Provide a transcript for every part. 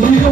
Hallelujah.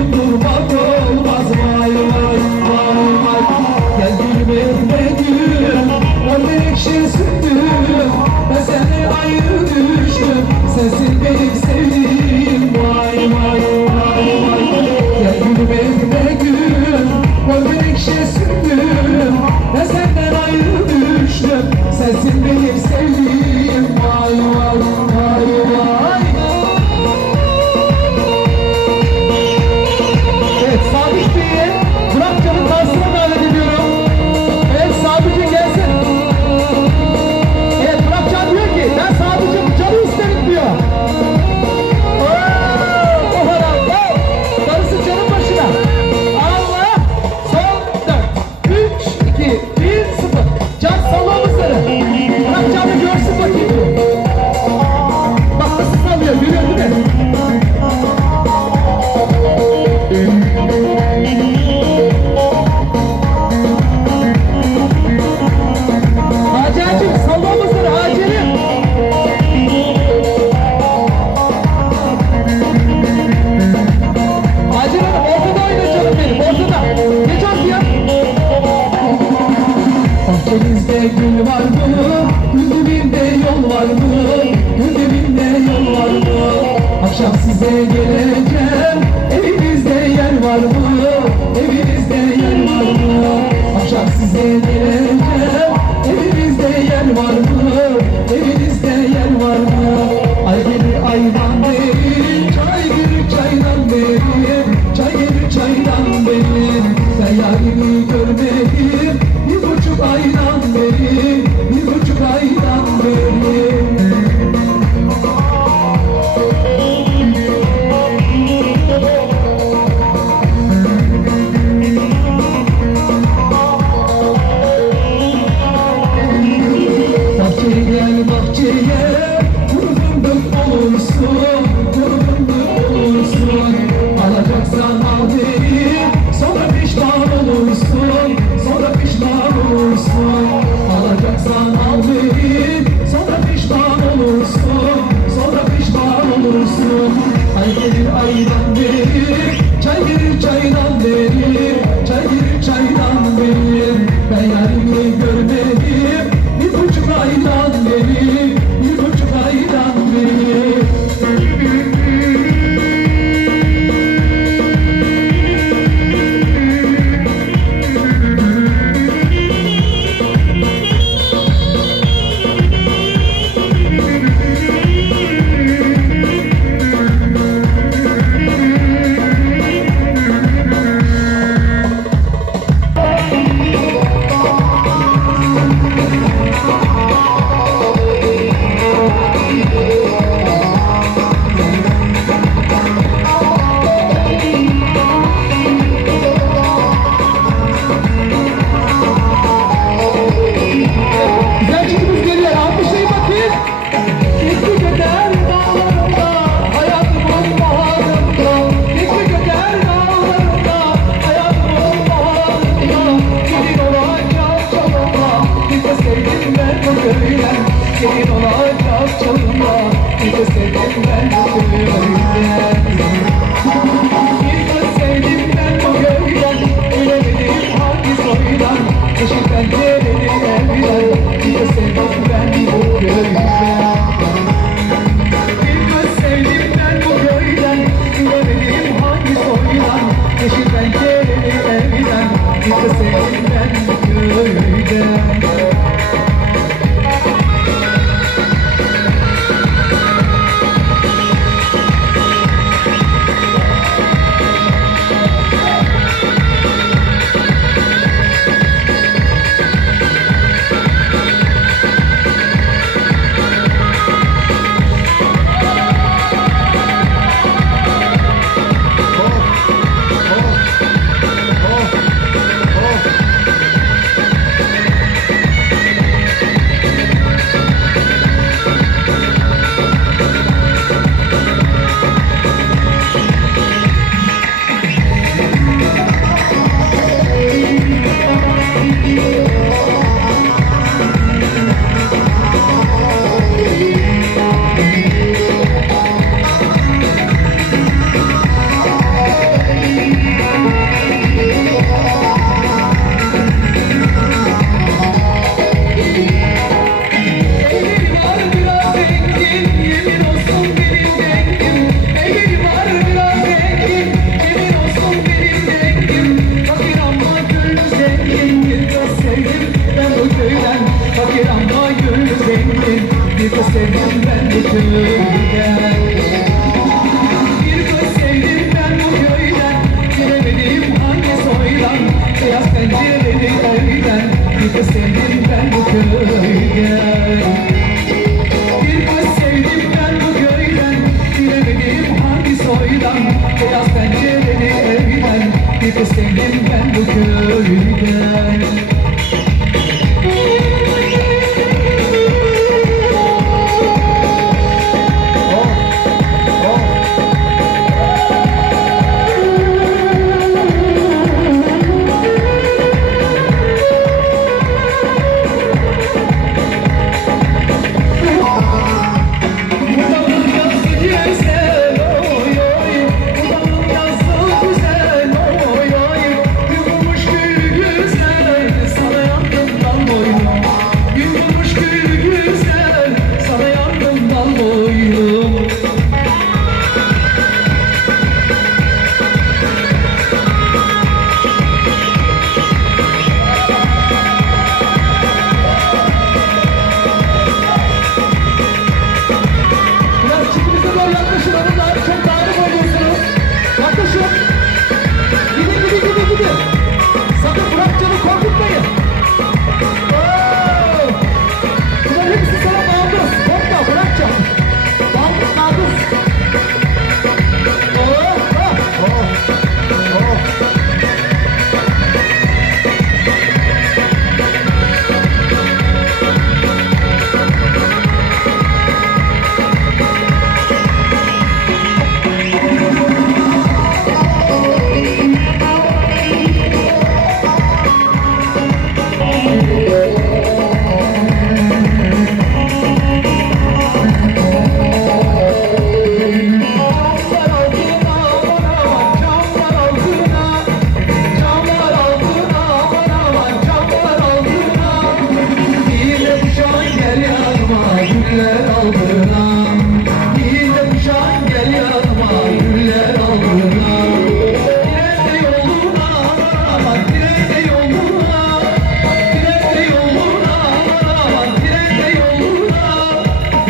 sevdirir Seni olacak çoluma Bir de senin ben de seviyorum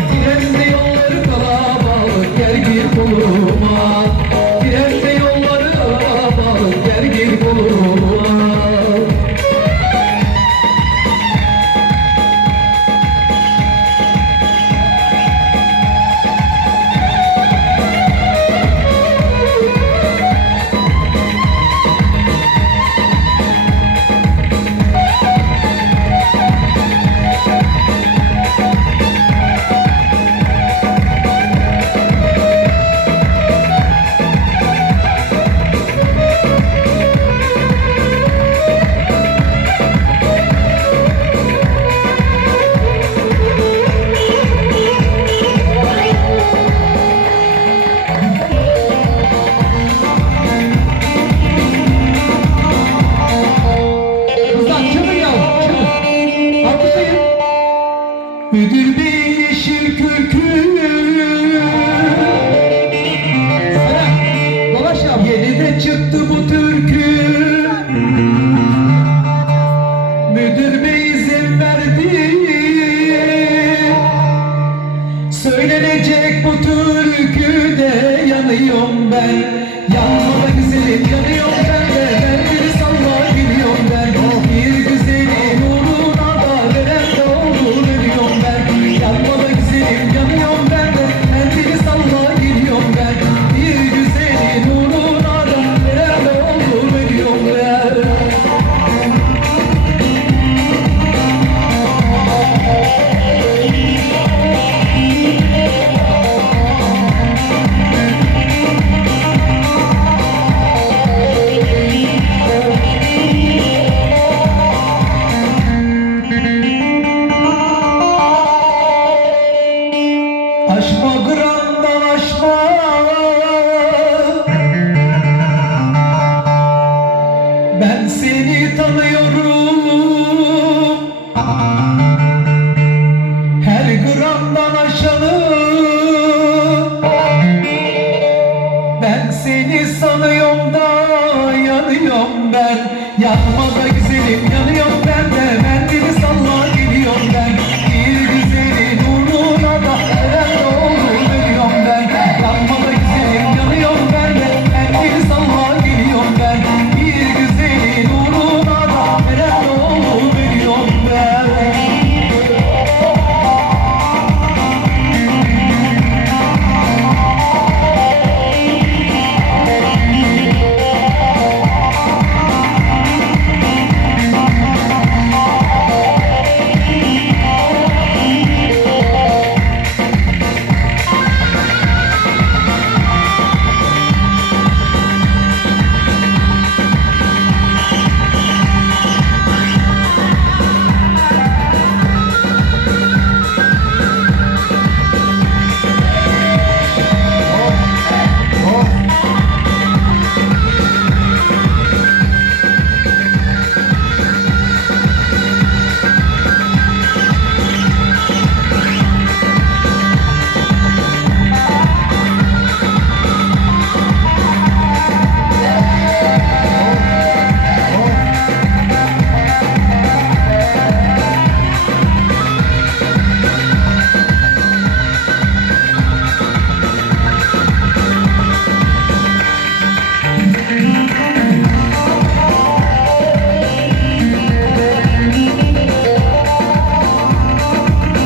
Presidente Yağmurda güzelim yanıyor aşma, gramdan aşma Ben seni tanıyorum. Her gramdan aşanı Ben seni sanıyorum da yanıyorum ben. Yanma da güzelim yanıyorum